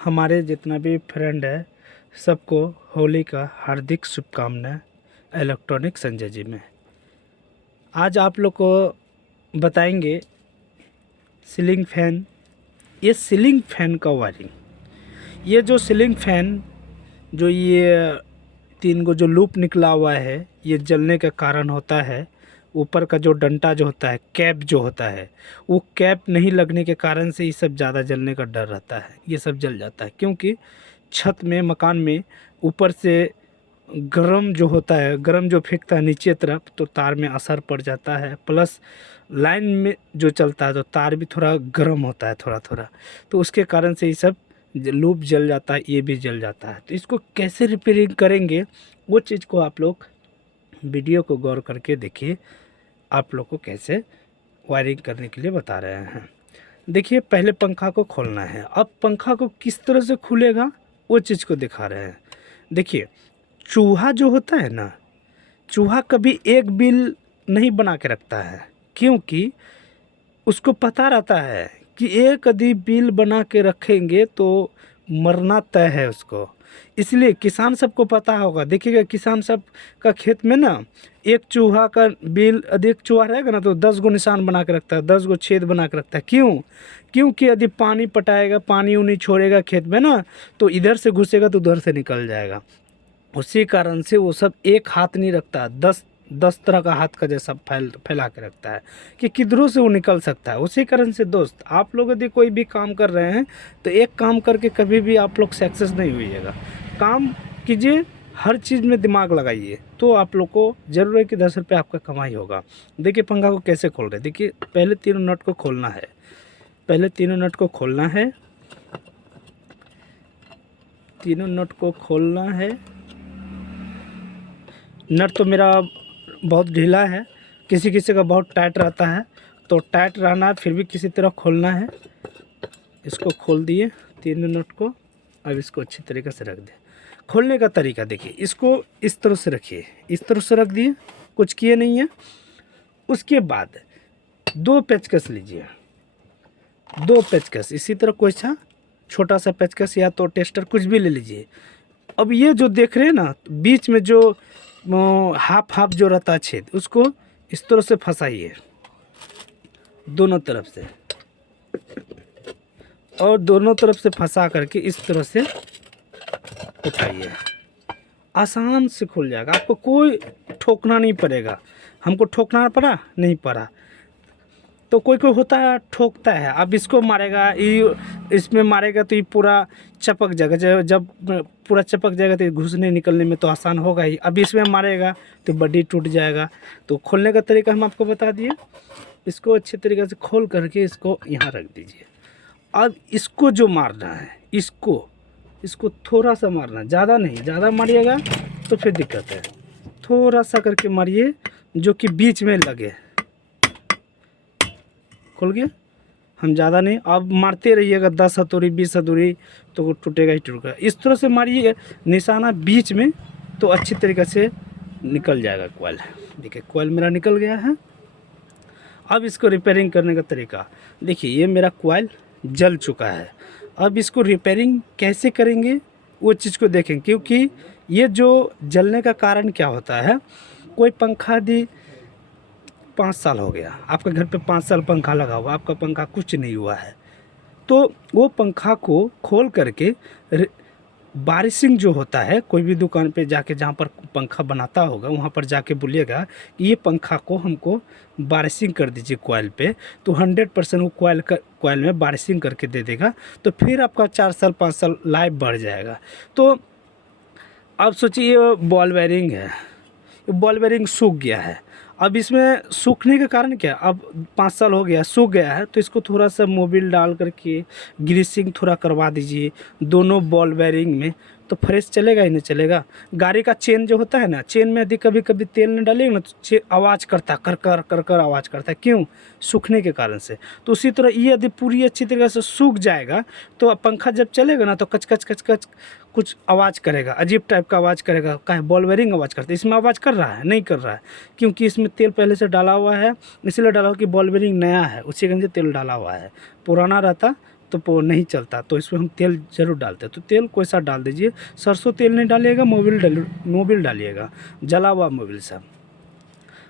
हमारे जितना भी फ्रेंड है सबको होली का हार्दिक शुभकामनाएं इलेक्ट्रॉनिक संजय जी में। आज आप लोग को बताएंगे सीलिंग फैन। ये सीलिंग फैन का वायरिंग, ये जो सीलिंग फैन जो ये 3 गो जो लूप निकला हुआ है, ये जलने का कारण होता है। ऊपर का जो डंटा जो होता है, कैप जो होता है, वो कैप नहीं लगने के कारण से ये सब ज़्यादा जलने का डर रहता है। ये सब जल जाता है क्योंकि छत में, मकान में ऊपर से गर्म जो होता है, गर्म जो फेंकता है नीचे तरफ, तो तार में असर पड़ जाता है। प्लस लाइन में जो चलता है तो तार भी थोड़ा गर्म होता है, थोड़ा थोड़ा, तो उसके कारण से ये सब लूप जल जाता है, ये भी जल जाता है। तो इसको कैसे रिपेयरिंग करेंगे, वो चीज़ को आप लोग वीडियो को गौर करके देखिए। आप लोग को कैसे वायरिंग करने के लिए बता रहे हैं। देखिए, पहले पंखा को खोलना है। अब पंखा को किस तरह से खुलेगा वो चीज़ को दिखा रहे हैं। देखिए, चूहा जो होता है ना, चूहा कभी एक बिल नहीं बना के रखता है, क्योंकि उसको पता रहता है कि एक यदि बिल बना के रखेंगे तो मरना तय है उसको। इसलिए किसान सबको पता होगा। देखिएगा, किसान सब का खेत में ना एक चूहा का बिल, अधिक चूहा रहेगा ना तो 10 गो निशान बना के रखता है, 10 गो छेद बना के रखता है। क्यों? क्योंकि यदि पानी पटाएगा, पानी उनी छोड़ेगा खेत में ना, तो इधर से घुसेगा तो उधर से निकल जाएगा। उसी कारण से वो सब एक हाथ नहीं रखता, 10 तरह का हाथ का जैसा फैला के रखता है कि किधरों से वो निकल सकता है। उसी कारण से दोस्त, आप लोग यदि कोई भी काम कर रहे हैं तो एक काम करके कभी भी आप लोग सक्सेस नहीं होइएगा। काम कीजिए, हर चीज़ में दिमाग लगाइए, तो आप लोग को जरूर है कि 10 रुपये आपका कमाई होगा। देखिए, पंखा को कैसे खोल रहे हैं। देखिए, पहले तीनों नट को खोलना है। पहले तीनों नट को खोलना है। तीनों नट को खोलना है। नट तो मेरा बहुत ढीला है, किसी किसी का बहुत टाइट रहता है, तो टाइट रहना है, फिर भी किसी तरह खोलना है। इसको खोल दिए तीनों नट को। अब इसको अच्छी तरीके से रख दें। खोलने का तरीका देखिए, इसको इस तरह से रखिए, इस तरह से रख दिए, कुछ किए नहीं है। उसके बाद 2 पेचकस लीजिए, 2 पेचकस, इसी तरह कोई सा छोटा सा पेचकस या तो टेस्टर कुछ भी ले लीजिए। अब ये जो देख रहे हैं ना, बीच में जो हाफ हाफ जो रहता है छेद, उसको इस तरह से फंसाइए दोनों तरफ से, और दोनों तरफ से फंसा करके इस तरह से उठाइए। आसान से खुल जाएगा, आपको कोई ठोकना नहीं पड़ेगा। हमको ठोकना पड़ा नहीं पड़ा, तो कोई कोई होता है ठोकता है। अब इसको मारेगा, ये इसमें मारेगा तो ये पूरा चपक जाएगा। जब पूरा चपक जाएगा तो घुसने निकलने में तो आसान होगा ही। अब इसमें मारेगा तो बड्डी टूट जाएगा। तो खोलने का तरीका हम आपको बता दिए। इसको अच्छे तरीके से खोल करके इसको यहाँ रख दीजिए। अब इसको जो मारना है, इसको थोड़ा सा मारना, ज़्यादा नहीं। ज़्यादा मारिएगा तो फिर दिक्कत है। थोड़ा सा करके मारिए जो कि बीच में लगे। खुल गया। हम ज़्यादा नहीं, अब मारते रहिएगा 10 हथौड़ी 20 हथौड़ी, तो वो टूटेगा ही टूटेगा। इस तरह से मारिए निशाना बीच में, तो अच्छी तरीके से निकल जाएगा कोयल। देखिए, कोयल मेरा निकल गया है। अब इसको रिपेयरिंग करने का तरीका देखिए, ये मेरा कोयल जल चुका है। अब इसको रिपेयरिंग कैसे करेंगे वो चीज़ को देखें, क्योंकि ये जो जलने का कारण क्या होता है। कोई पंखा दी 5 साल हो गया, आपके घर पे 5 साल पंखा लगा हुआ, आपका पंखा कुछ नहीं हुआ है, तो वो पंखा को खोल करके बारिशिंग जो होता है, कोई भी दुकान पे जाके जहाँ पर पंखा बनाता होगा वहाँ पर जाके बोलिएगा कि ये पंखा को हमको बारिशिंग कर दीजिए कोयल पे, तो 100% वो कोयल में बारिशिंग करके दे देगा। तो फिर आपका 4 साल 5 साल लाइफ बढ़ जाएगा। तो अब सोचिए, ये बॉल बेयरिंग है, ये बॉल बेयरिंग सूख गया है। अब इसमें सूखने के कारण क्या, अब 5 साल हो गया, सूख गया है, तो इसको थोड़ा सा मोबिल डाल करके ग्रीसिंग थोड़ा करवा दीजिए दोनों बॉल बेयरिंग में, तो फ्रेश चलेगा ही नहीं चलेगा। गाड़ी का चेन जो होता है ना, चेन में यदि कभी कभी तेल नहीं डालेंगे ना तो आवाज़ करता है, कर कर कर कर आवाज़ करता है। क्यों? सूखने के कारण से। तो उसी तरह ये यदि पूरी अच्छी तरीके से सूख जाएगा तो पंखा जब चलेगा ना तो कच कच कच कच कुछ आवाज़ करेगा, अजीब टाइप का आवाज़ करेगा। काहे? बॉल बेयरिंग आवाज़ करता है। इसमें आवाज़ कर रहा है? नहीं कर रहा है, क्योंकि इसमें तेल पहले से डाला हुआ है। इसलिए डाला हुआ कि बॉल बेयरिंग नया है, उसी कारण से तेल डाला हुआ है। पुराना रहता तो वो नहीं चलता, तो इसमें हम तेल ज़रूर डालते हैं। तो तेल कोई सा डाल दीजिए, सरसों तेल नहीं डालिएगा, मोबिल डालिएगा, जला हुआ मोबिल सब।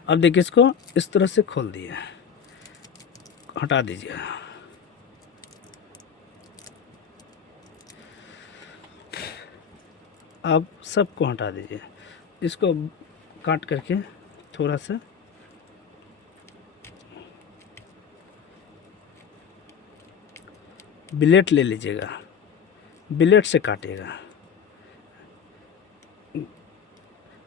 अब देखिए इसको इस तरह से खोल दिए, हटा दीजिए। अब सबको हटा दीजिए, इसको काट करके थोड़ा सा ब्लेड ले लीजिएगा, ब्लेड से काटिएगा।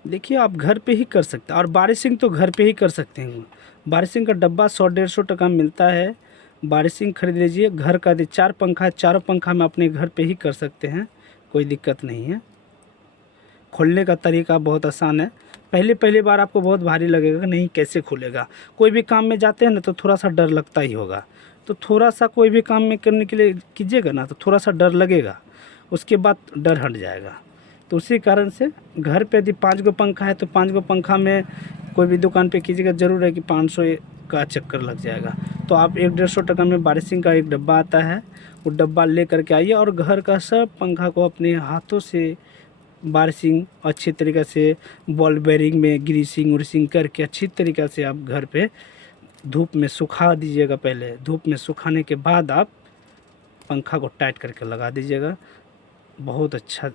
देखिए आप घर पे ही कर सकते हैं, और बारिशिंग तो घर पे ही कर सकते हैं। बारिशिंग का डब्बा 100-150 टका मिलता है, बारिशिंग खरीद लीजिए। घर का यदि 4 पंखा है, चारों पंखा में अपने घर पे ही कर सकते हैं, कोई दिक्कत नहीं है। खोलने का तरीका बहुत आसान है। पहली बार आपको बहुत भारी लगेगा, नहीं कैसे खुलेगा। कोई भी काम में जाते हैं ना तो थोड़ा सा डर लगता ही होगा, तो थोड़ा सा कोई भी काम में करने के लिए कीजिएगा ना तो थोड़ा सा डर लगेगा, उसके बाद डर हट जाएगा। तो उसी कारण से घर पे यदि 5 गो पंखा है तो 5 गो पंखा में कोई भी दुकान पे कीजिएगा, ज़रूर है कि 500 का चक्कर लग जाएगा। तो आप 100-150 टका में बारिशिंग का एक डब्बा आता है, वो डब्बा ले करके आइए और घर का सब पंखा को अपने हाथों से बारिशिंग अच्छी तरीक़े से बॉल बेरिंग में ग्रीसिंग उरीसिंग करके अच्छी तरीक़े से आप घर पे धूप में सुखा दीजिएगा। पहले धूप में सुखाने के बाद आप पंखा को टाइट करके लगा दीजिएगा, बहुत अच्छा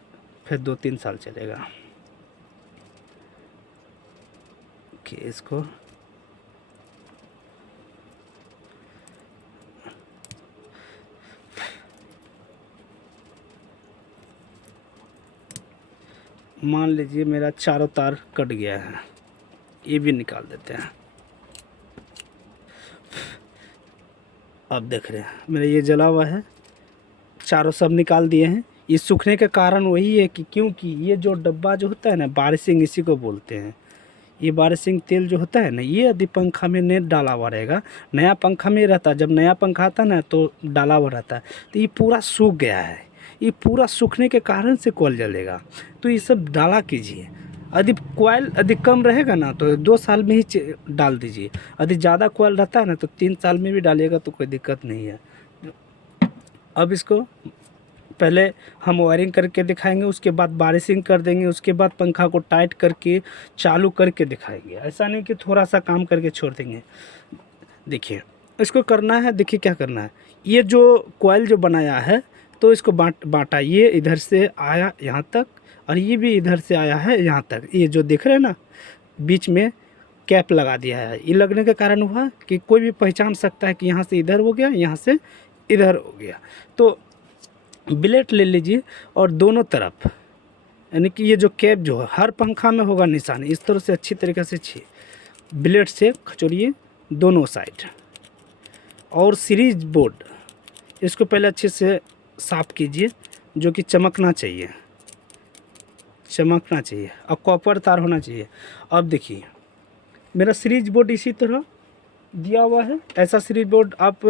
फिर 2-3 साल चलेगा। कि इसको मान लीजिए मेरा चारों तार कट गया है, ये भी निकाल देते हैं। अब देख रहे हैं मेरा ये जला हुआ है, चारों सब निकाल दिए हैं। ये सूखने का कारण वही है कि क्योंकि ये जो डब्बा जो होता है ना, बारिशिंग इसी को बोलते हैं। ये बारिशिंग तेल जो होता है ना, ये यदि पंखा में नहीं डाला हुआ रहेगा, नया पंखा में रहता, जब नया पंखा आता है ना तो डाला हुआ रहता है, तो ये पूरा सूख गया है। ये पूरा सूखने के कारण से कॉइल जलेगा, तो ये सब डाला कीजिए। यदि कॉइल यदि कम रहेगा ना तो 2 साल में ही डाल दीजिए। यदि ज़्यादा कॉइल रहता है ना तो 3 साल में भी डालिएगा तो कोई दिक्कत नहीं है। अब इसको पहले हम वायरिंग करके दिखाएंगे, उसके बाद बारिशिंग कर देंगे, उसके बाद पंखा को टाइट करके चालू करके दिखाएंगे। ऐसा नहीं कि थोड़ा सा काम करके छोड़ देंगे। देखिए इसको करना है, देखिए क्या करना है। ये जो कॉइल जो बनाया है तो इसको बांटा, ये इधर से आया यहाँ तक और ये भी इधर से आया है यहाँ तक। ये जो देख रहे हैं ना, बीच में कैप लगा दिया है। ये लगने के कारण हुआ कि कोई भी पहचान सकता है कि यहाँ से इधर हो गया, यहाँ से इधर हो गया। तो ब्लेड ले लीजिए और दोनों तरफ, यानी कि ये जो कैप जो है हर पंखा में होगा निशान, इस तरह से अच्छी तरीक़े से ब्लेड से खचोड़िए दोनों साइड। और सीरीज बोर्ड इसको पहले अच्छे से साफ़ कीजिए, जो कि चमकना चाहिए और कॉपर तार होना चाहिए। अब देखिए मेरा सीरीज बोर्ड इसी तरह दिया हुआ है। ऐसा सीरीज बोर्ड आप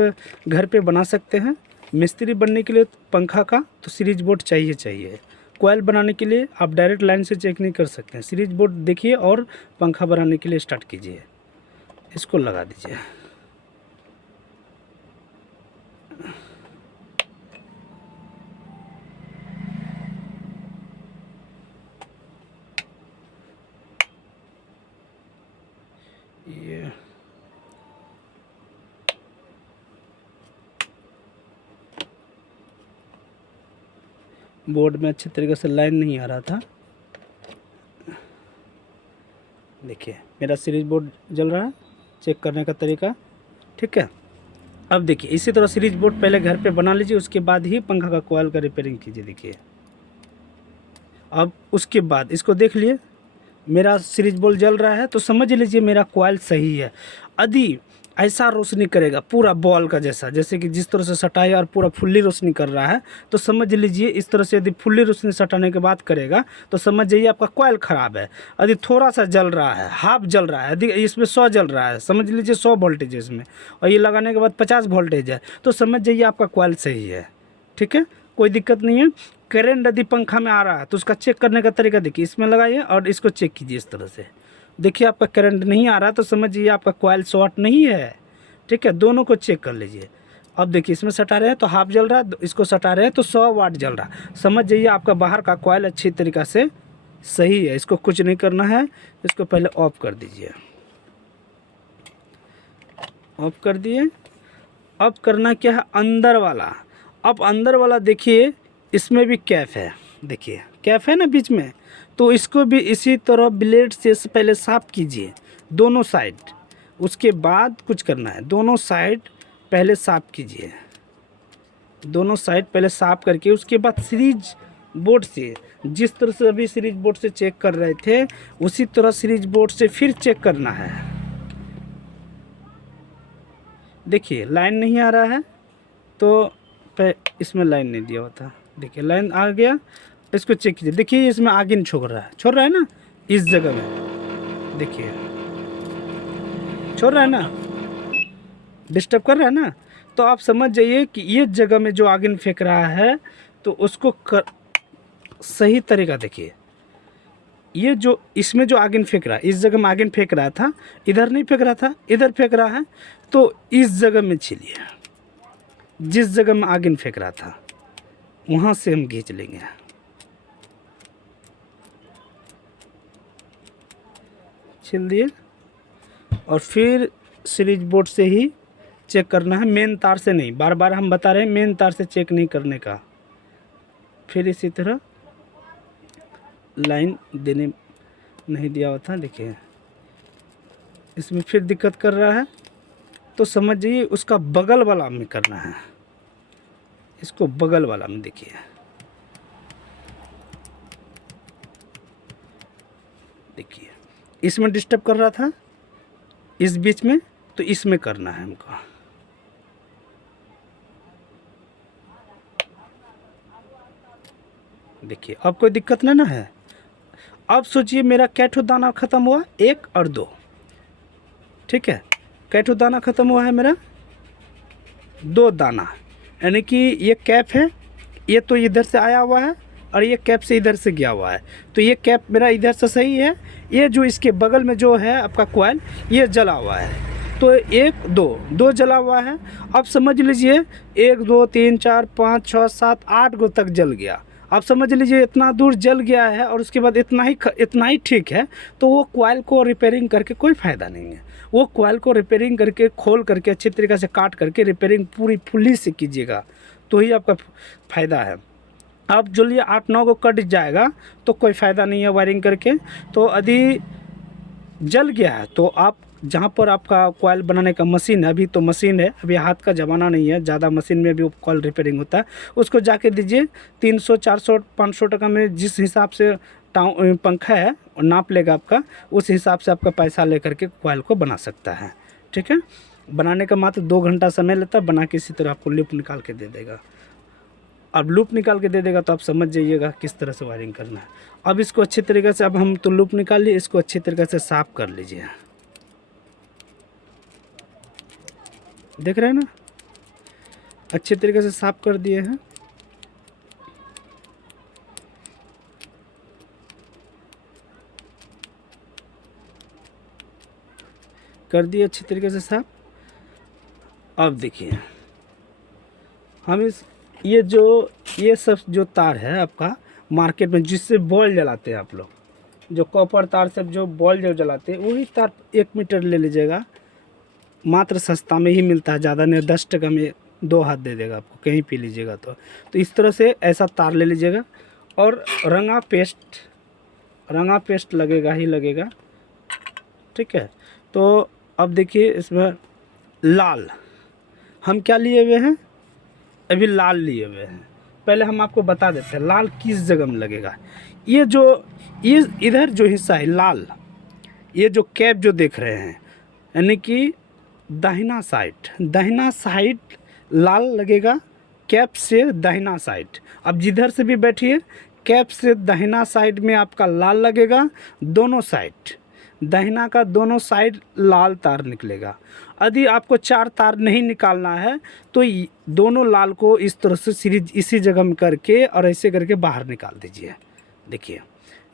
घर पे बना सकते हैं। मिस्त्री बनने के लिए पंखा का तो सीरीज बोर्ड चाहिए। कॉइल बनाने के लिए आप डायरेक्ट लाइन से चेक नहीं कर सकते हैं। सीरीज बोर्ड देखिए और पंखा बनाने के लिए स्टार्ट कीजिए। इसको लगा दीजिए। ये बोर्ड में अच्छे तरीके से लाइन नहीं आ रहा था। देखिए मेरा सीरीज बोर्ड जल रहा है, चेक करने का तरीका ठीक है। अब देखिए इसी तरह सीरीज बोर्ड पहले घर पे बना लीजिए, उसके बाद ही पंखा का कॉइल का रिपेयरिंग कीजिए। देखिए अब उसके बाद इसको देख लिए मेरा सीरीज बोर्ड जल रहा है, तो समझ लीजिए मेरा कॉइल सही है। यदि ऐसा रोशनी करेगा पूरा बॉल का जैसा, जैसे कि जिस तरह से सटाई और पूरा फुल्ली रोशनी कर रहा है, तो समझ लीजिए इस तरह से यदि फुल्ली रोशनी सटाने के बाद करेगा तो समझ जाइए आपका कॉइल ख़राब है। यदि थोड़ा सा जल रहा है, हाफ जल रहा है, यदि इसमें 100 जल रहा है, समझ लीजिए 100 वोल्टेज है इसमें, और ये लगाने के बाद 50 वोल्टेज है, तो समझ जाइए आपका कॉइल सही है। ठीक है, कोई दिक्कत नहीं है। करंट यदि पंखा में आ रहा है तो उसका चेक करने का तरीका देखिए, इसमें लगाइए और इसको चेक कीजिए इस तरह से। देखिए आपका करंट नहीं आ रहा तो समझिए आपका कॉइल शॉर्ट नहीं है। ठीक है, दोनों को चेक कर लीजिए। अब देखिए इसमें सटा रहे हैं तो हाफ जल रहा है, इसको सटा रहे हैं तो 100 वाट जल रहा है। समझ जाइए आपका बाहर का कॉइल अच्छी तरीक़ा से सही है। इसको कुछ नहीं करना है, इसको पहले ऑफ कर दीजिए। ऑफ कर दिए। अब करना क्या है, अंदर वाला। अब अंदर वाला देखिए इसमें भी कैप है, देखिए कैप है ना बीच में, तो इसको भी इसी तरह ब्लेड से पहले साफ़ कीजिए दोनों साइड। उसके बाद कुछ करना है, दोनों साइड पहले साफ़ कीजिए, दोनों साइड पहले साफ़ करके उसके बाद सीरीज बोर्ड से, जिस तरह से अभी सीरीज बोर्ड से चेक कर रहे थे उसी तरह सीरीज बोर्ड से फिर चेक करना है। देखिए लाइन नहीं आ रहा है तो इसमें लाइन नहीं दिया हुआ था, देखिए लाइन आ गया। इसको चेक कीजिए, देखिए इसमें आगे नहीं छोड़ रहा है ना, इस जगह में देखिए छोड़ रहा है ना, डिस्टर्ब कर रहा है ना। तो आप समझ जाइए कि ये जगह में जो आगे फेंक रहा है तो उसको सही तरीका देखिए। ये जो इसमें जो आगे फेंक रहा है, इस जगह में आगे फेंक रहा था, इधर नहीं फेंक रहा था, इधर फेंक रहा है, तो इस जगह में छिलिए, जिस जगह में आगे फेंक रहा था वहाँ से हम खींच लेंगे। छिल दिए और फिर सीरीज बोर्ड से ही चेक करना है, मेन तार से नहीं। बार बार हम बता रहे हैं मेन तार से चेक नहीं करने का। फिर इसी तरह लाइन देने नहीं दिया हुआ था, देखिए इसमें फिर दिक्कत कर रहा है, तो समझ जाइए उसका बगल वाला में करना है, इसको बगल वाला में देखिए। देखिए इसमें डिस्टर्ब कर रहा था इस बीच में, तो इसमें करना है हमको। देखिए अब कोई दिक्कत नहीं ना है। अब सोचिए मेरा कैठो दाना ख़त्म हुआ, 1 और 2, ठीक है। कैठो दाना ख़त्म हुआ है मेरा 2 दाना, यानी कि ये कैप है, ये तो इधर से आया हुआ है और ये कैप से इधर से गया हुआ है, तो ये कैप मेरा इधर से सही है। ये जो इसके बगल में जो है आपका कॉइल, ये जला हुआ है, तो 1 2 जला हुआ है। अब समझ लीजिए 1 2 3 4 5 6 7 8 गो तक जल गया। आप समझ लीजिए इतना दूर जल गया है और उसके बाद इतना ही ठीक है, तो वो कॉइल को रिपेयरिंग करके कोई फ़ायदा नहीं है। वो कॉइल को रिपेयरिंग करके खोल करके अच्छी तरीक़े से काट करके रिपेयरिंग पूरी फुली से कीजिएगा, तो ही आपका फ़ायदा है। अब जो लिए 8-9 को कट जाएगा तो कोई फ़ायदा नहीं है वायरिंग करके। तो यदि जल गया है तो आप जहाँ पर आपका कॉइल बनाने का मशीन है, अभी तो मशीन है, अभी हाथ का ज़माना नहीं है, ज़्यादा मशीन में भी कॉइल रिपेयरिंग होता है, उसको जाके दीजिए 300 400 500 टका में, जिस हिसाब से पंखा है नाप लेगा आपका, उस हिसाब से आपका पैसा लेकर के कॉइल को बना सकता है, ठीक है। बनाने का मात्र 2 घंटा समय लेता है, बना के इसी तरह आपको लूप निकाल के दे देगा। अब लूप निकाल के दे देगा तो आप समझ जाइएगा किस तरह से वायरिंग करना है। अब इसको अच्छी तरीके से, अब हम तो लूप निकाल लिए, इसको अच्छी तरीके से साफ़ कर लीजिए। देख रहे हैं ना, अच्छे तरीके से साफ़ कर दिए हैं। कर दिए अच्छी तरीके से साफ़। अब देखिए हम ये सब जो तार है आपका मार्केट में जिससे बॉल जलाते हैं आप लोग, जो कॉपर तार से जो बॉल जो जलाते हैं, वही तार 1 मीटर ले लीजिएगा, मात्र सस्ता में ही मिलता है, ज़्यादा नहीं, 10 टका में 2 हाथ दे देगा आपको, कहीं पी लीजिएगा तो इस तरह से ऐसा तार ले लीजिएगा। और रंगा पेस्ट लगेगा ही लगेगा, ठीक है। तो अब देखिए इसमें लाल हम क्या लिए हुए हैं, अभी लाल लिए हुए हैं। पहले हम आपको बता देते हैं लाल किस जगह में लगेगा। ये इधर जो हिस्सा है लाल, ये जो कैप जो देख रहे हैं, यानी कि दाहिना साइड लाल लगेगा, कैप से दाहिना साइड। अब जिधर से भी बैठिए, कैप से दाहिना साइड में आपका लाल लगेगा, दोनों साइड दाहिना का दोनों साइड लाल तार निकलेगा। यदि आपको 4 तार नहीं निकालना है तो दोनों लाल को इस तरह से सीरीज इसी जगह में करके और ऐसे करके बाहर निकाल दीजिए। देखिए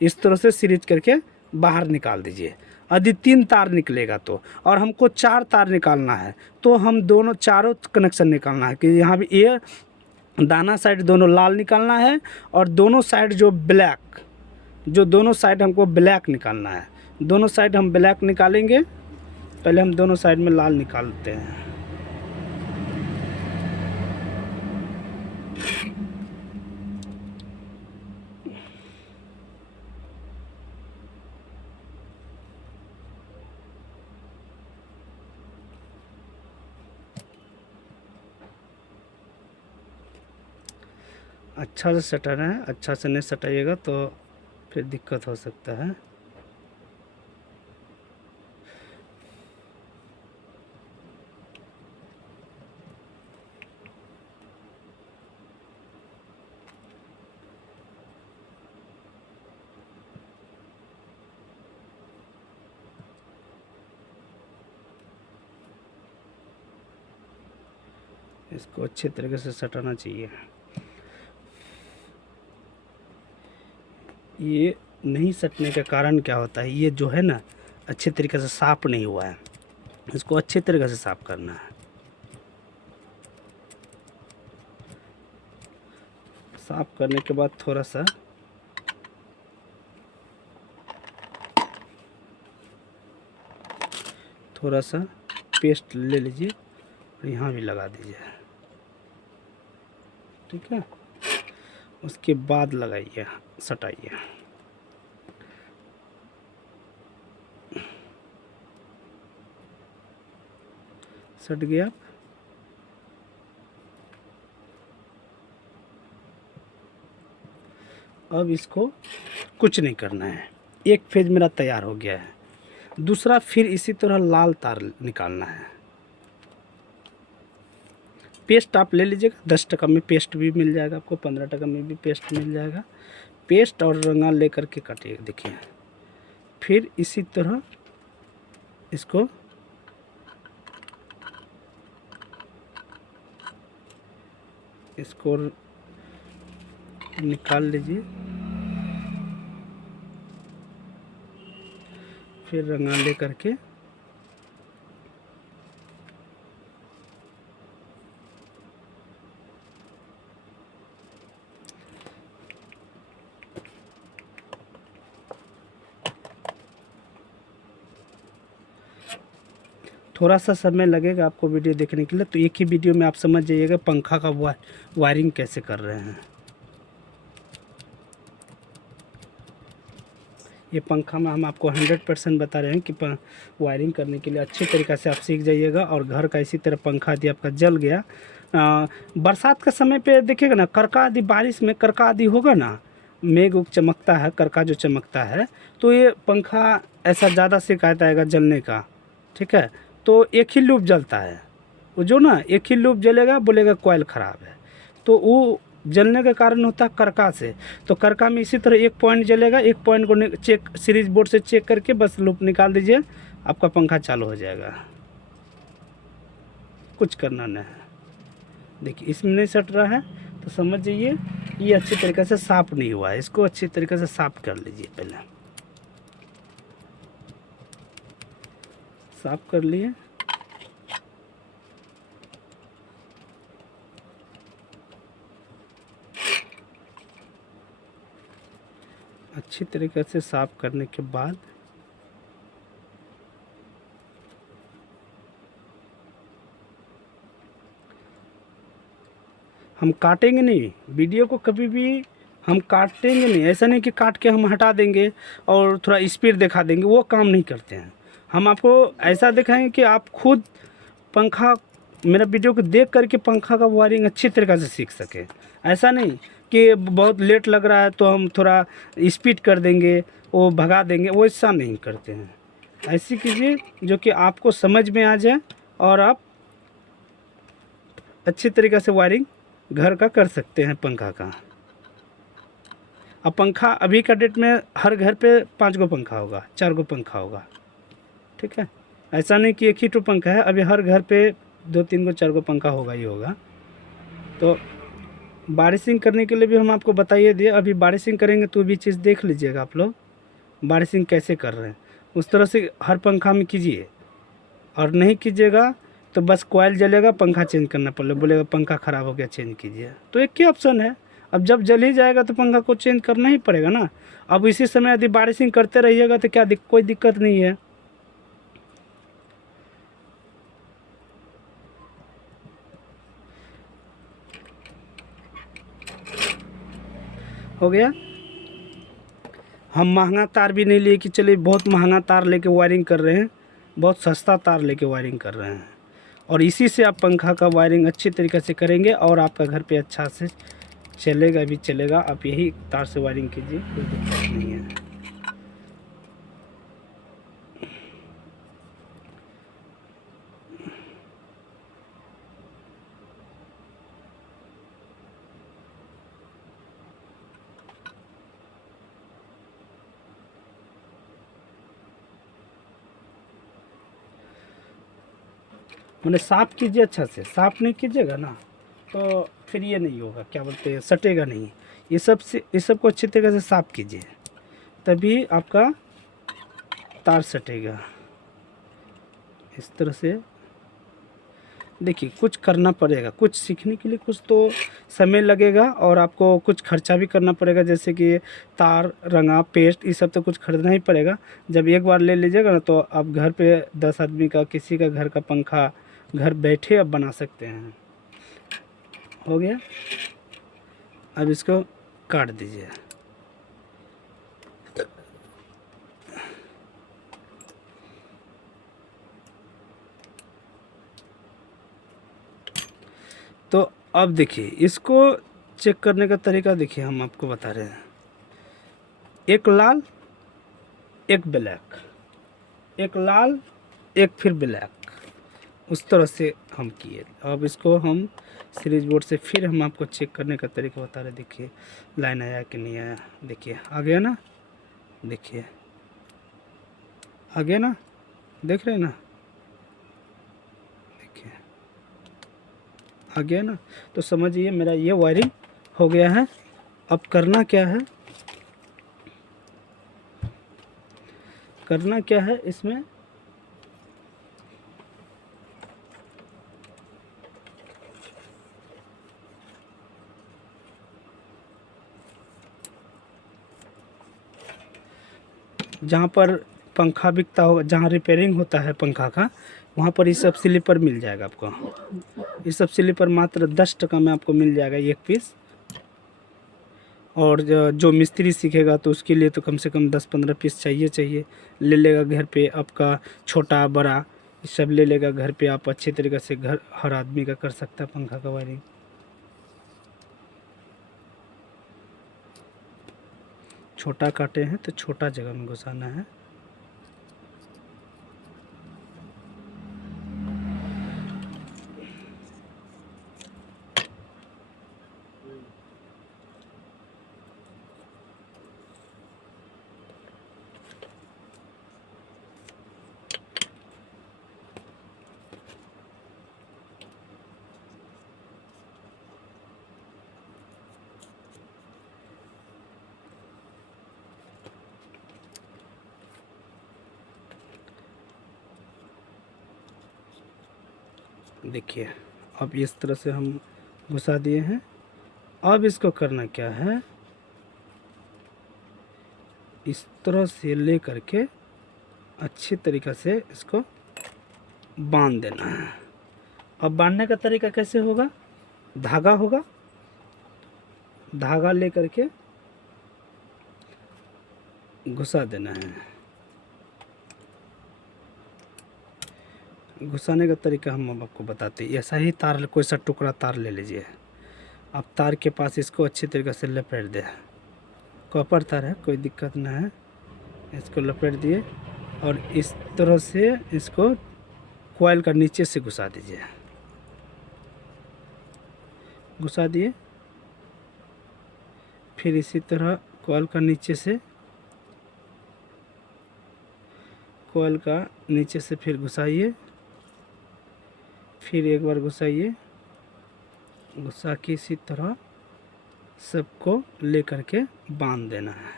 इस तरह से सीरीज करके बाहर निकाल दीजिए। यदि 3 तार निकलेगा तो, और हमको 4 तार निकालना है तो हम दोनों चारों कनेक्शन निकालना है कि यहाँ भी ये दाना साइड दोनों लाल निकालना है और दोनों साइड जो ब्लैक, जो दोनों साइड हमको ब्लैक निकालना है। दोनों साइड हम ब्लैक निकालेंगे। पहले हम दोनों साइड में लाल निकालते हैं। अच्छा से सटाना है, अच्छा से नहीं सटाइएगा तो फिर दिक्कत हो सकता है। इसको अच्छे तरीके से सटाना चाहिए। ये नहीं सटने के कारण क्या होता है, ये जो है ना अच्छे तरीके से साफ़ नहीं हुआ है। इसको अच्छे तरीके से साफ़ करना है। साफ़ करने के बाद थोड़ा सा पेस्ट ले लीजिए और यहाँ भी लगा दीजिए, ठीक है। उसके बाद लगाइए, सटाइए। सट गया। अब इसको कुछ नहीं करना है, एक फेज मेरा तैयार हो गया है। दूसरा फिर इसी तरह लाल तार निकालना है। पेस्ट आप ले लीजिएगा, 10 टका में पेस्ट भी मिल जाएगा आपको, 15 टका में भी पेस्ट मिल जाएगा। पेस्ट और रंगा ले करके काटिए। देखिए, फिर इसी तरह इसको निकाल लीजिए। फिर रंगा ले करके थोड़ा सा समय लगेगा आपको वीडियो देखने के लिए, तो एक ही वीडियो में आप समझ जाइएगा पंखा का वायरिंग कैसे कर रहे हैं। ये पंखा में हम आपको 100% बता रहे हैं कि वायरिंग करने के लिए अच्छी तरीक़े से आप सीख जाइएगा। और घर का इसी तरह पंखा यदि आपका जल गया, बरसात के समय पे देखिएगा ना, करका आदि, बारिश में करका आदि होगा ना, मेघ उग चमकता है, करका जो चमकता है, तो ये पंखा ऐसा ज़्यादा शिकायत आएगा जलने का, ठीक है। तो एक ही लूप जलता है, वो जो ना एक ही लूप जलेगा, बोलेगा कॉइल ख़राब है, तो वो जलने का कारण होता है करका से। तो करका में इसी तरह एक पॉइंट जलेगा, एक पॉइंट को चेक, सीरीज बोर्ड से चेक करके बस लूप निकाल दीजिए, आपका पंखा चालू हो जाएगा। कुछ करना नहीं है। देखिए, इसमें नहीं सट रहा है तो समझ जाइए ये अच्छी तरीके से साफ़ नहीं हुआ है। इसको अच्छी तरीके से साफ़ कर लीजिए। पहले साफ़ कर लिए। अच्छी तरीके से साफ़ करने के बाद हम काटेंगे नहीं, वीडियो को कभी भी हम काटेंगे नहीं। ऐसा नहीं कि काट के हम हटा देंगे और थोड़ा स्पीड दिखा देंगे, वो काम नहीं करते हैं। हम आपको ऐसा दिखाएंगे कि आप खुद पंखा, मेरा वीडियो को देख करके पंखा का वायरिंग अच्छी तरीके से सीख सके। ऐसा नहीं कि बहुत लेट लग रहा है तो हम थोड़ा स्पीड कर देंगे, वो भगा देंगे, वो ऐसा नहीं करते हैं। ऐसी कीजिए जो कि आपको समझ में आ जाए और आप अच्छी तरीके से वायरिंग घर का कर सकते हैं पंखा का। अब पंखा अभी का डेट में हर घर पे 5 गो पंखा होगा, 4 गो पंखा होगा, ठीक है। ऐसा नहीं कि एक ही तो पंखा है, अभी हर घर पे 2-3 गो 4 गो पंखा होगा ही होगा। तो बारिशिंग करने के लिए भी हम आपको बताइए दिए। अभी बारिशिंग करेंगे तो भी चीज़ देख लीजिएगा आप लोग बारिशिंग कैसे कर रहे हैं। उस तरह से हर पंखा में कीजिए, और नहीं कीजिएगा तो बस कॉइल जलेगा, पंखा चेंज करना पड़ेगा, बोलेगा पंखा ख़राब हो गया चेंज कीजिए। तो एक ही ऑप्शन है, अब जब जल ही जाएगा तो पंखा को चेंज करना ही पड़ेगा ना। अब इसी समय यदि बारिशिंग करते रहिएगा तो क्या कोई दिक्कत नहीं है। हो गया। हम महंगा तार भी नहीं लिए कि चलिए बहुत महंगा तार लेके वायरिंग कर रहे हैं, बहुत सस्ता तार लेके वायरिंग कर रहे हैं। और इसी से आप पंखा का वायरिंग अच्छी तरीके से करेंगे और आपका घर पे अच्छा से चलेगा भी चलेगा। आप यही तार से वायरिंग कीजिए, कोई दिक्कत नहीं है। मैंने साफ़ कीजिए, अच्छा से साफ़ नहीं कीजिएगा ना तो फिर ये नहीं होगा, क्या बोलते हैं, सटेगा नहीं। ये सब को अच्छी तरीके से साफ़ कीजिए, तभी आपका तार सटेगा। इस तरह से देखिए, कुछ करना पड़ेगा, कुछ सीखने के लिए कुछ तो समय लगेगा और आपको कुछ खर्चा भी करना पड़ेगा, जैसे कि तार, रंगा, पेस्ट, ये सब तो कुछ खरीदना ही पड़ेगा। जब एक बार ले लीजिएगा ना तो आप घर पे 10 आदमी का, किसी का घर का पंखा घर बैठे आप बना सकते हैं। हो गया। अब इसको काट दीजिए। तो अब देखिए, इसको चेक करने का तरीका देखिए, हम आपको बता रहे हैं। एक लाल, एक ब्लैक, एक लाल, एक फिर ब्लैक, उस तरह से हम किए। अब इसको हम सीरीज बोर्ड से फिर हम आपको चेक करने का तरीका बता रहे हैं। देखिए लाइन आया कि नहीं आया, देखिए आ गया ना, देखिए आ गया ना, देख रहे हैं ना, देखिए आ गया ना। तो समझिए मेरा ये वायरिंग हो गया है। अब करना क्या है, करना क्या है इसमें, जहाँ पर पंखा बिकता होगा, जहाँ रिपेयरिंग होता है पंखा का, वहाँ पर ये सब स्लीपर मिल जाएगा आपको। ये सब स्लीपर मात्र 10 टका में आपको मिल जाएगा एक पीस। और जो मिस्त्री सीखेगा तो उसके लिए तो कम से कम 10-15 पीस चाहिए ले लेगा घर पे। आपका छोटा बड़ा ये सब ले लेगा घर पे, आप अच्छे तरीके से घर हर आदमी का कर सकता है पंखा का वायरिंग। छोटा काटे हैं तो छोटा जगह में घुसाना है। देखिए अब इस तरह से हम घुसा दिए हैं। अब इसको करना क्या है, इस तरह से ले करके अच्छी तरीक़े से इसको बांध देना है। अब बांधने का तरीका कैसे होगा, धागा होगा, धागा ले करके घुसा देना है। घुसाने का तरीका हम अब आपको बताते हैं। ऐसा ही तार, कोई सा टुकड़ा तार ले लीजिए, आप तार के पास इसको अच्छी तरीके से लपेट दें। कॉपर तार है, कोई दिक्कत ना है, इसको लपेट दिए और इस तरह से इसको कॉइल का नीचे से घुसा दीजिए। घुसा दिए, फिर इसी तरह कॉइल का नीचे से, कॉइल का नीचे से फिर घुसाइए, फिर एक बार घुसाइए, घुसा के इसी तरह सबको ले करके बांध देना है।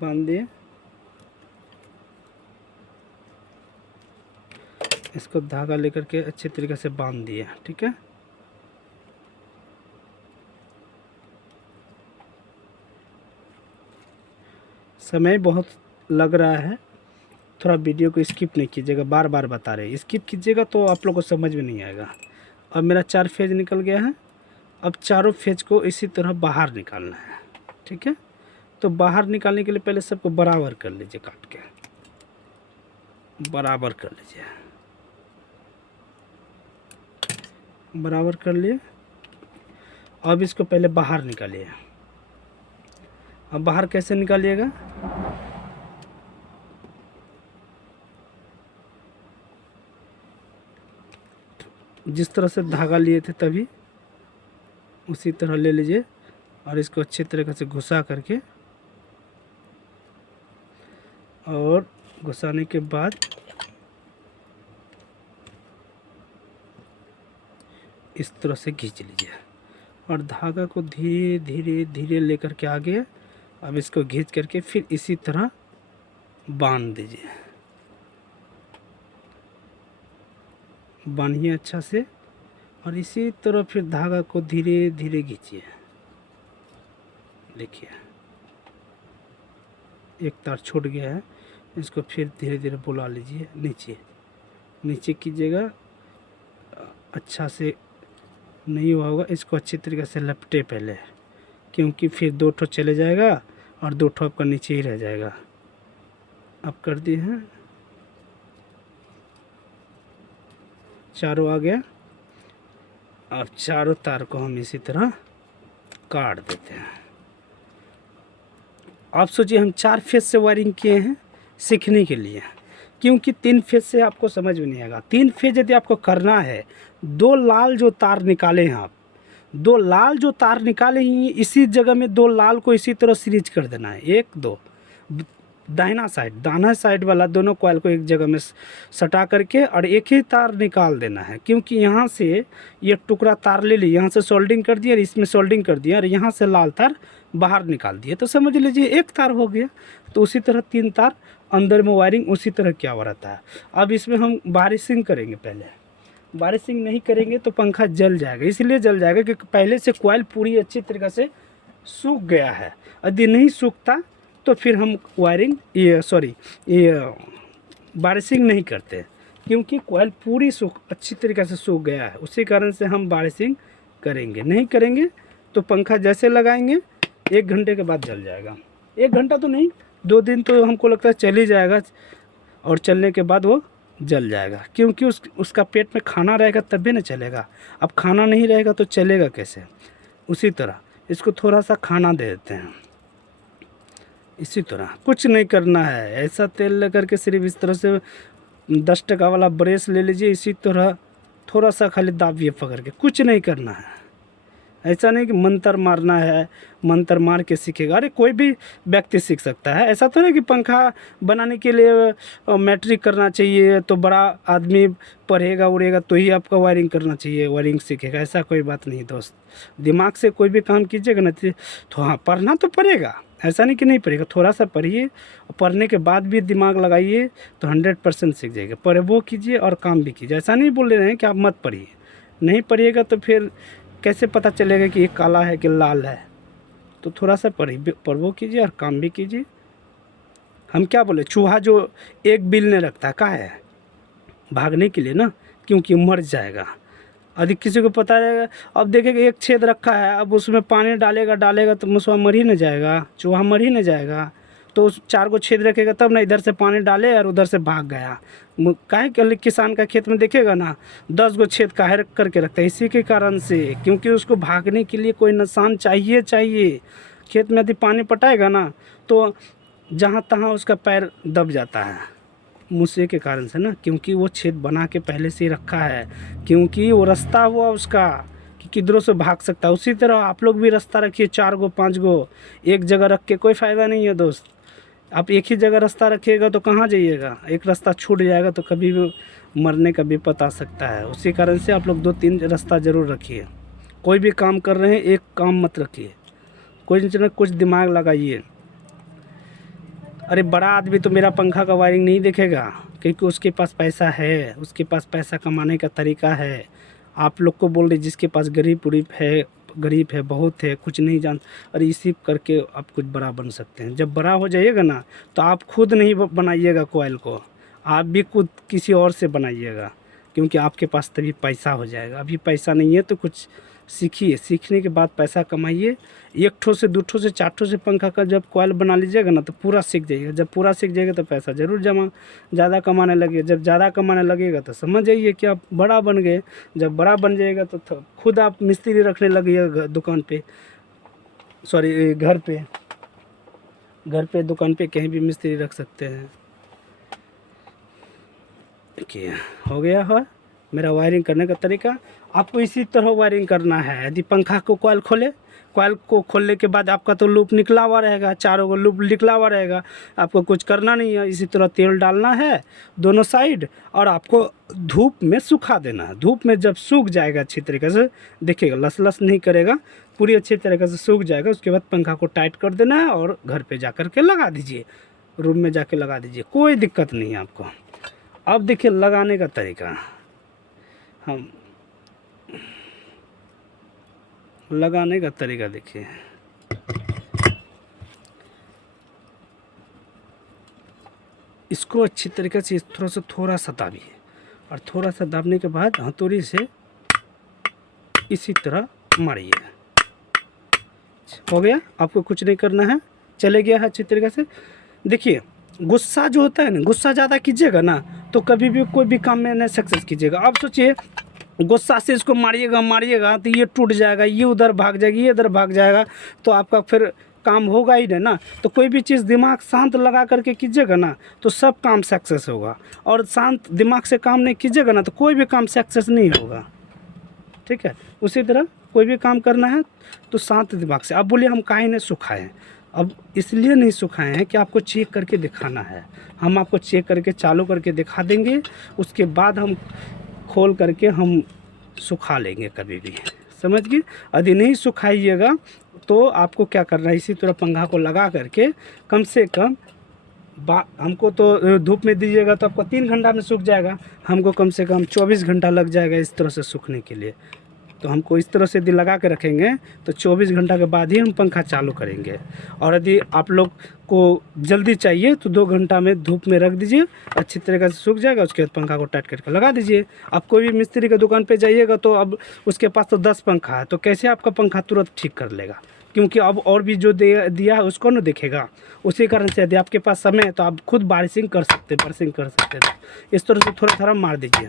बांध दिए। इसको धागा लेकर के अच्छे तरीके से बांध दिए। ठीक है, समय बहुत लग रहा है, थोड़ा वीडियो को स्किप नहीं कीजिएगा, बार बार बता रहे हैं। स्किप कीजिएगा तो आप लोग को समझ में नहीं आएगा। अब मेरा 4 फेज निकल गया है। अब चारों फेज को इसी तरह बाहर निकालना है। ठीक है, तो बाहर निकालने के लिए पहले सबको बराबर कर लीजिए, काट के बराबर कर लीजिए। बराबर कर लिए। अब इसको पहले बाहर निकालिए। अब बाहर कैसे निकालिएगा? जिस तरह से धागा लिए थे तभी उसी तरह ले लीजिए और इसको अच्छे तरीके से घुसा करके, और घुसाने के बाद इस तरह से खींच लीजिए और धागा को धीरे धीरे धीरे लेकर के आगे। अब इसको खींच करके फिर इसी तरह बांध दीजिए। बांधिए अच्छा से और इसी तरह फिर धागा को धीरे धीरे खींचिए। देखिए एक तार छूट गया है, इसको फिर धीरे धीरे बुला लीजिए। नीचे नीचे कीजिएगा, अच्छा से नहीं हुआ होगा। इसको अच्छी तरीके से लपटे पहले, क्योंकि फिर 2 ठो चले जाएगा और 2 ठो आपका नीचे ही रह जाएगा। अब कर दिए हैं, चारों आ गया। अब चारों तार को हम इसी तरह काट देते हैं। आप सोचिए हम 4 फेज से वायरिंग किए हैं सीखने के लिए, क्योंकि 3 फेज से आपको समझ में नहीं आएगा। 3 फेज यदि आपको करना है, 2 लाल जो तार निकाले हैं आप, 2 लाल जो तार निकाले हैं, इसी जगह में 2 लाल को इसी तरह सीरीज कर देना है। 1 2 दाहिना साइड वाला दोनों कॉइल को एक जगह में सटा करके और एक ही तार निकाल देना है। क्योंकि यहाँ से ये टुकड़ा तार ले लिए, यहाँ से सोल्डिंग कर दिया और इसमें सोल्डिंग कर दिया और यहाँ से लाल तार बाहर निकाल दिए, तो समझ लीजिए 1 तार हो गया। तो उसी तरह 3 तार अंदर में वायरिंग उसी तरह क्या हो रहता है। अब इसमें हम बारिशिंग करेंगे। पहले बारिशिंग नहीं करेंगे तो पंखा जल जाएगा। इसलिए जल जाएगा क्योंकि पहले से कॉइल पूरी अच्छी तरीके से सूख गया है। यदि नहीं सूखता तो फिर हम वायरिंग बारिशिंग नहीं करते, क्योंकि कॉइल पूरी अच्छी तरीके से सूख गया है। उसी कारण से हम बारिशिंग करेंगे। नहीं करेंगे तो पंखा जैसे लगाएंगे 1 घंटे के बाद जल जाएगा। 1 घंटा तो नहीं, 2 दिन तो हमको लगता है चल ही जाएगा, और चलने के बाद वो जल जाएगा। क्योंकि उसका पेट में खाना रहेगा तभी ना चलेगा। अब खाना नहीं रहेगा तो चलेगा कैसे? उसी तरह इसको थोड़ा सा खाना दे देते हैं। इसी तरह कुछ नहीं करना है। ऐसा तेल लेकर के सिर्फ इस तरह से 10 टका वाला ब्रश ले लीजिए, इसी तरह थोड़ा सा खाली दाबिए पकड़ के, कुछ नहीं करना है। ऐसा नहीं कि मंत्र मारना है, मंत्र मार के सीखेगा। अरे कोई भी व्यक्ति सीख सकता है। ऐसा तो नहीं कि पंखा बनाने के लिए मैट्रिक करना चाहिए तो बड़ा आदमी पढ़ेगा उड़ेगा तो ही आपका वायरिंग करना चाहिए, वायरिंग सीखेगा। ऐसा कोई बात नहीं दोस्त। दिमाग से कोई भी काम कीजिएगा ना तो हाँ, पढ़ना तो पड़ेगा, ऐसा नहीं कि नहीं पढ़ेगा। थोड़ा सा पढ़िए, पढ़ने के बाद भी दिमाग लगाइए तो 100% सीख जाएगा। पढ़ो कीजिए और काम भी कीजिए। ऐसा नहीं बोल रहे हैं कि आप मत पढ़िए। नहीं पढ़िएगा तो फिर कैसे पता चलेगा कि ये काला है कि लाल है? तो थोड़ा सा पढ़ो कीजिए और काम भी कीजिए। हम क्या बोले, चूहा जो एक बिल नहीं रखता का है भागने के लिए ना, क्योंकि मर जाएगा। यदि किसी को पता रहेगा, अब देखेगा एक छेद रखा है, अब उसमें पानी डालेगा तो मुसवा मर ही न जाएगा, चूहा मर ही न जाएगा। तो उस 4 को छेद रखेगा तब ना, इधर से पानी डाले और उधर से भाग गया। काहे कि किसान का खेत में देखेगा ना 10 गो छेद काहे करके रखता है, इसी के कारण से, क्योंकि उसको भागने के लिए कोई निशान चाहिए। खेत में यदि पानी पटाएगा ना तो जहाँ तहाँ उसका पैर दब जाता है, मूसे के कारण से ना, क्योंकि वो छेद बना के पहले से ही रखा है, क्योंकि वो रास्ता हुआ उसका कि किधरों से भाग सकता है। उसी तरह आप लोग भी रास्ता रखिए, 4 गो 5 गो एक जगह रख के कोई फ़ायदा नहीं है दोस्त। आप एक ही जगह रास्ता रखिएगा तो कहाँ जाइएगा? एक रास्ता छूट जाएगा तो कभी भी मरने का भी पता सकता है। उसी कारण से आप लोग 2-3 रास्ता ज़रूर रखिए। कोई भी काम कर रहे हैं एक काम मत रखिए, कुछ न कुछ दिमाग लगाइए। अरे बड़ा आदमी तो मेरा पंखा का वायरिंग नहीं देखेगा, क्योंकि उसके पास पैसा है, उसके पास पैसा कमाने का तरीका है। आप लोग को बोल रहे जिसके पास गरीब है, बहुत है, कुछ नहीं जान, अरे इसी करके आप कुछ बड़ा बन सकते हैं। जब बड़ा हो जाइएगा ना, तो आप खुद नहीं बनाइएगा कोयल को, आप भी खुद किसी और से बनाइएगा, क्योंकि आपके पास तभी पैसा हो जाएगा। अभी पैसा नहीं है तो कुछ सीखिए, सीखने के बाद पैसा कमाइए। एक ठो से, दो ठो से, चार ठो से पंखा का जब कॉइल बना लीजिएगा ना, तो पूरा सीख जाइएगा। जब पूरा सीख जाइएगा तो पैसा ज़रूर जमा ज़्यादा कमाने लगे। जब ज़्यादा कमाने लगेगा तो समझ जाइए कि आप बड़ा बन गए। जब बड़ा बन जाइएगा तो खुद आप मिस्त्री रखने लगिएगा दुकान पे, सॉरी घर पे दुकान पे कहीं भी मिस्त्री रख सकते हैं। देखिए हो गया है मेरा वायरिंग करने का तरीका। आपको इसी तरह वायरिंग करना है। यदि पंखा को कॉइल को खोलने के बाद आपका तो लूप निकला हुआ रहेगा, चारों को लूप निकला हुआ रहेगा। आपको कुछ करना नहीं है, इसी तरह तेल डालना है दोनों साइड, और आपको धूप में सुखा देना है। धूप में जब सूख जाएगा अच्छी तरीके से, देखिएगा लस लस नहीं करेगा, पूरी अच्छी तरीके से सूख जाएगा, उसके बाद पंखा को टाइट कर देना है और घर पे जा कर के लगा दीजिए, रूम में जाके लगा दीजिए, कोई दिक्कत नहीं है आपको। अब देखिए लगाने का तरीका, हम लगाने का तरीका देखिए। इसको अच्छी तरीके से थोड़ा सा दाबिए, और थोड़ा सा दाबने के बाद हथौड़ी से इसी तरह मारिए। हो गया, आपको कुछ नहीं करना है, चले गया है अच्छी तरीके से। देखिए गुस्सा जो होता है ना, गुस्सा ज़्यादा कीजिएगा ना तो कभी भी कोई भी काम में नहीं सक्सेस कीजिएगा। अब सोचिए गुस्सा से इसको मारिएगा तो ये टूट जाएगा, ये उधर भाग जाएगी, ये इधर भाग जाएगा, तो आपका फिर काम होगा ही नहीं ना। तो कोई भी चीज़ दिमाग शांत लगा करके कीजिएगा ना तो सब काम सक्सेस होगा, और शांत दिमाग से काम नहीं कीजिएगा ना तो कोई भी काम सक्सेस नहीं होगा। ठीक है, उसी तरह कोई भी काम करना है तो शांत दिमाग से। अब बोलिए हम काहे नहीं सुखाएं, अब इसलिए नहीं सुखाए हैं कि आपको चेक करके दिखाना है। हम आपको चेक करके चालू करके दिखा देंगे, उसके बाद हम खोल करके हम सुखा लेंगे कभी भी, समझ गए। यदि नहीं सुखाइएगा तो आपको क्या करना है, इसी तरह पंखा को लगा करके कम से कम हमको तो धूप में दीजिएगा तो आपको 3 घंटा में सूख जाएगा, हमको कम से कम 24 घंटा लग जाएगा इस तरह से सूखने के लिए। तो हमको इस तरह से यदि लगा के रखेंगे तो 24 घंटा के बाद ही हम पंखा चालू करेंगे। और यदि आप लोग को जल्दी चाहिए तो 2 घंटा में धूप में रख दीजिए, अच्छी तरीके से सूख जाएगा, उसके बाद पंखा को टाइट करके लगा दीजिए। आप कोई भी मिस्त्री की दुकान पे जाइएगा तो अब उसके पास तो 10 पंखा है, तो कैसे आपका पंखा तुरंत ठीक कर लेगा, क्योंकि अब और भी जो दिया है उसको ना देखेगा। उसी कारण से यदि आपके पास समय है तो आप खुद बारिशिंग कर सकते हैं। इस तरह से थोड़ा थोड़ा मार दीजिए,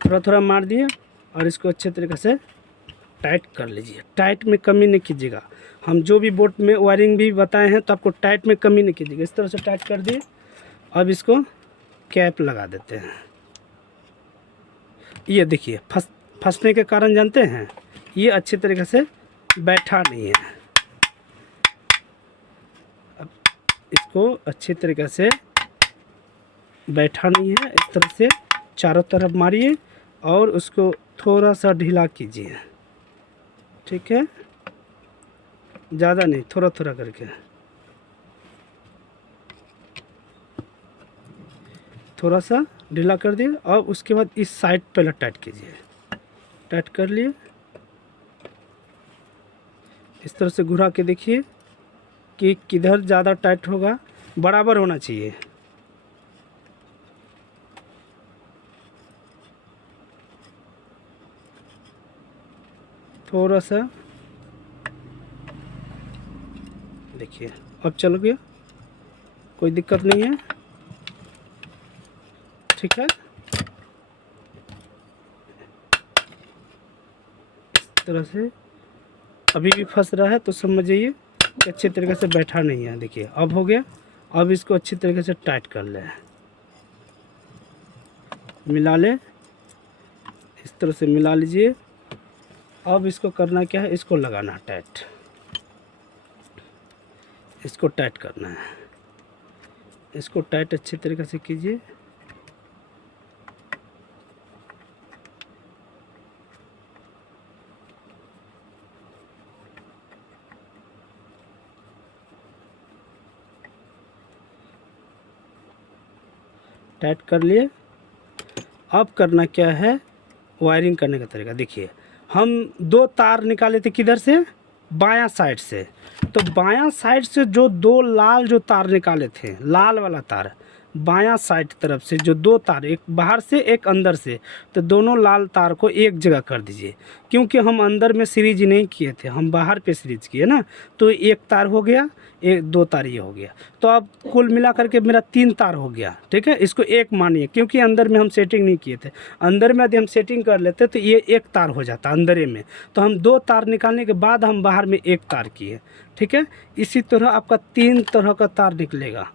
थोड़ा थोड़ा मार दिए, और इसको अच्छे तरीके से टाइट कर लीजिए। टाइट में कमी नहीं कीजिएगा, हम जो भी बोर्ड में वायरिंग भी बताए हैं तो आपको टाइट में कमी नहीं कीजिएगा। इस तरह से टाइट कर दिए। अब इसको कैप लगा देते हैं। ये देखिए फंसने के कारण जानते हैं, ये अच्छे तरीके से बैठा नहीं है। अब इसको अच्छी तरीके से बैठा नहीं है, इस तरह से चारों तरफ मारिए और उसको थोड़ा सा ढीला कीजिए। ठीक है, ज़्यादा नहीं, थोड़ा थोड़ा करके, थोड़ा सा ढीला कर दिए। और उसके बाद इस साइड पहले टाइट कीजिए। टाइट कर लिए, इस तरह से घुरा के देखिए कि किधर ज़्यादा टाइट होगा, बराबर होना चाहिए। थोड़ा सा देखिए, अब चल गया, कोई दिक्कत नहीं है। ठीक है, इस तरह से अभी भी फंस रहा है तो समझ जाइए कि अच्छे तरीके से बैठा नहीं है। देखिए अब हो गया। अब इसको अच्छी तरीके से टाइट कर ले, मिला ले, इस तरह से मिला लीजिए। अब इसको करना क्या है, इसको लगाना है टाइट, इसको टाइट करना है। इसको टाइट अच्छी तरीके से कीजिए। टाइट कर लिए। अब करना क्या है, वायरिंग करने का तरीका देखिए। हम 2 तार निकाले थे किधर से, बायां साइड से। तो बायां साइड से जो 2 लाल जो तार निकाले थे, लाल वाला तार बायां साइड तरफ से जो 2 तार, एक बाहर से एक अंदर से, तो दोनों लाल तार को एक जगह कर दीजिए। क्योंकि हम अंदर में सीरीज नहीं किए थे, हम बाहर पे सीरीज किए ना, तो एक तार हो गया, 2 तार ये हो गया। तो अब कुल मिला करके मेरा 3 तार हो गया, ठीक है। इसको एक मानिए, क्योंकि अंदर में हम सेटिंग नहीं किए थे। अंदर में यदि हम सेटिंग कर लेते तो ये 1 तार हो जाता अंदर में। तो हम 2 तार निकालने के बाद हम बाहर में 1 तार किए, ठीक है। इसी तरह आपका 3 तरह का तार निकलेगा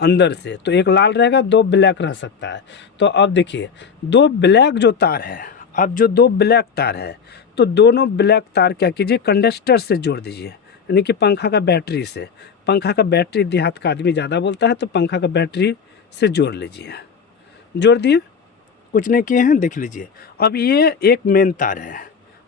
अंदर से। तो एक लाल रहेगा, 2 ब्लैक रह सकता है। तो अब देखिए 2 ब्लैक जो तार है, अब जो 2 ब्लैक तार है, तो दोनों ब्लैक तार क्या कीजिए, कंडक्टर से जोड़ दीजिए, यानी कि पंखा का बैटरी से। पंखा का बैटरी देहात का आदमी ज़्यादा बोलता है, तो पंखा का बैटरी से जोड़ लीजिए। जोड़ दिए, कुछ नहीं किए हैं, देख लीजिए। अब ये एक मेन तार है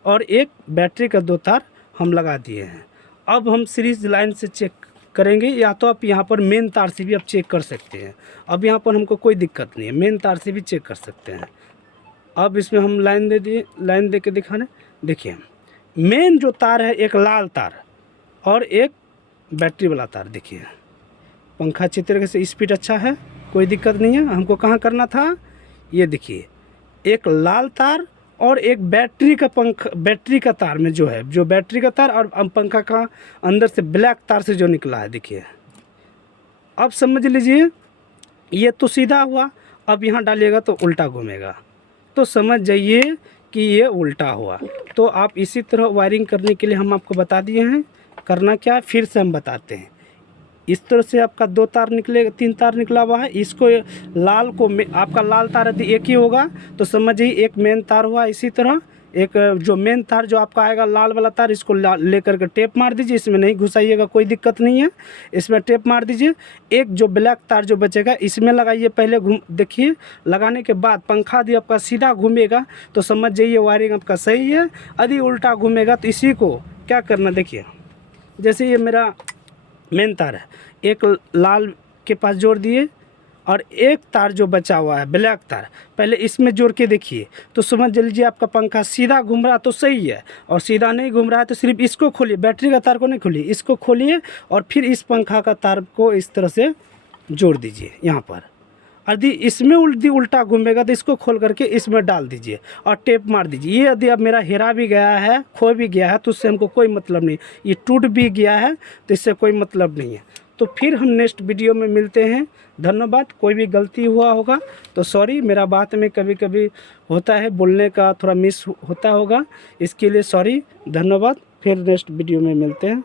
और एक बैटरी का 2 तार हम लगा दिए हैं। अब हम सीरीज लाइन से चेक करेंगे, या तो आप यहाँ पर मेन तार से भी आप चेक कर सकते हैं। अब यहाँ पर हमको कोई दिक्कत नहीं है, मेन तार से भी चेक कर सकते हैं। अब इसमें हम लाइन दे दिए, लाइन दे के दिखाने। देखिए मेन जो तार है, एक लाल तार और एक बैटरी वाला तार। देखिए पंखा अच्छी तरीके से, स्पीड अच्छा है, कोई दिक्कत नहीं है। हमको कहाँ करना था, ये देखिए एक लाल तार और एक बैटरी का तार में जो है, जो बैटरी का तार और पंखा का अंदर से ब्लैक तार से जो निकला है, देखिए। अब समझ लीजिए ये तो सीधा हुआ, अब यहाँ डालिएगा तो उल्टा घूमेगा, तो समझ जाइए कि ये उल्टा हुआ। तो आप इसी तरह वायरिंग करने के लिए हम आपको बता दिए हैं। करना क्या है फिर से हम बताते हैं। इस तरह से आपका 2 तार निकलेगा, 3 तार निकला हुआ है। इसको लाल को आपका लाल तार यदि एक ही होगा तो समझिए एक मेन तार हुआ। इसी तरह एक जो मेन तार जो आपका आएगा लाल वाला तार, इसको लेकर के टेप मार दीजिए, इसमें नहीं घुसाइएगा, कोई दिक्कत नहीं है, इसमें टेप मार दीजिए। एक जो ब्लैक तार जो बचेगा इसमें लगाइए पहले, देखिए लगाने के बाद पंखा यदि आपका सीधा घूमेगा तो समझ जाइए वायरिंग आपका सही है। यदि उल्टा घूमेगा तो इसी को क्या करना, देखिए जैसे ये मेरा मेन तार है, एक लाल के पास जोड़ दिए और एक तार जो बचा हुआ है ब्लैक तार, पहले इसमें जोड़ के देखिए तो समझ लीजिए आपका पंखा सीधा घूम रहा तो सही है, और सीधा नहीं घूम रहा है तो सिर्फ इसको खोलिए, बैटरी का तार को नहीं खोलिए, इसको खोलिए और फिर इस पंखा का तार को इस तरह से जोड़ दीजिए यहाँ पर। यदि इसमें उल्टा घूमेगा तो इसको खोल करके इसमें डाल दीजिए और टेप मार दीजिए। ये यदि अब मेरा हेरा भी गया है, खो भी गया है, तो उससे हमको कोई मतलब नहीं। ये टूट भी गया है तो इससे कोई मतलब नहीं है। तो फिर हम नेक्स्ट वीडियो में मिलते हैं। धन्यवाद। कोई भी गलती हुआ होगा तो सॉरी, मेरा बात में कभी कभी होता है, बोलने का थोड़ा मिस होता होगा, इसके लिए सॉरी। धन्यवाद। फिर नेक्स्ट वीडियो में मिलते हैं।